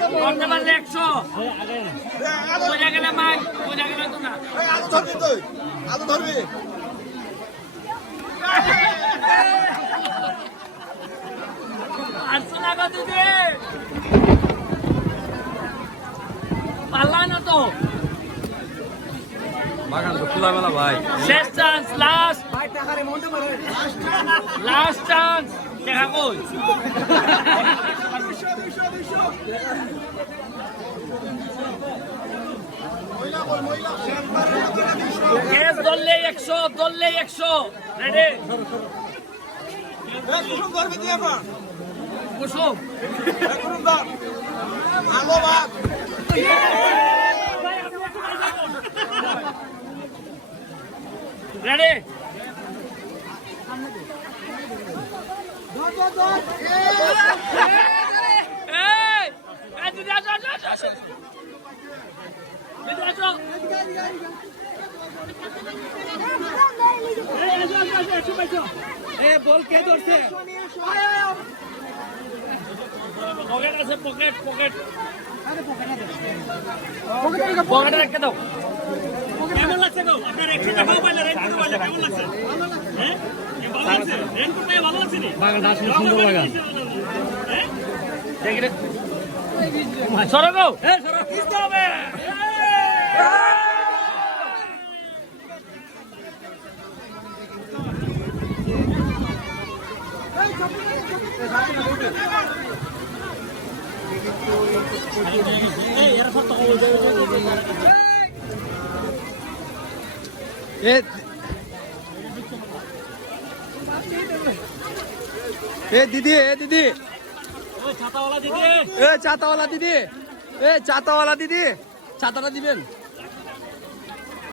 করতে পারলে একশো। বোঝা গেলে মাই বোঝা গেলে তো না আলু ধরবি তুই আলু ধরবি। পাঁচশো টাকা দিদি। পারলা না তো। বাগান তো খোলামেলা ভাই। শেষ চান্স লাস্ট লাস্ট চান্স দেখা কই ধরলে একশো ধরলে একশো। রেডি কুসুম ধর আলু ভাত রেডি আসো দিদি আসো পকেট আছে পকেট পকেট পকেটে রেখে দাও। কেমন লাগছে গো আপনার একশো টাকাও পাইলে রেনকোট পাইলে কেমন লাগছে হ্যাঁ ভালো লাগছে রেনকোট পাইলে ভালো লাগছে নি বাগানটা আসলে সুন্দর বাগান হ্যাঁ দেখি রে সরো গো এ দিদি এ দিদি। ছাতাওয়ালা দিদি। এ ছাতাওয়ালা দিদি এ ছাতাওয়ালা দিদি। ছাতাটা দিবেন।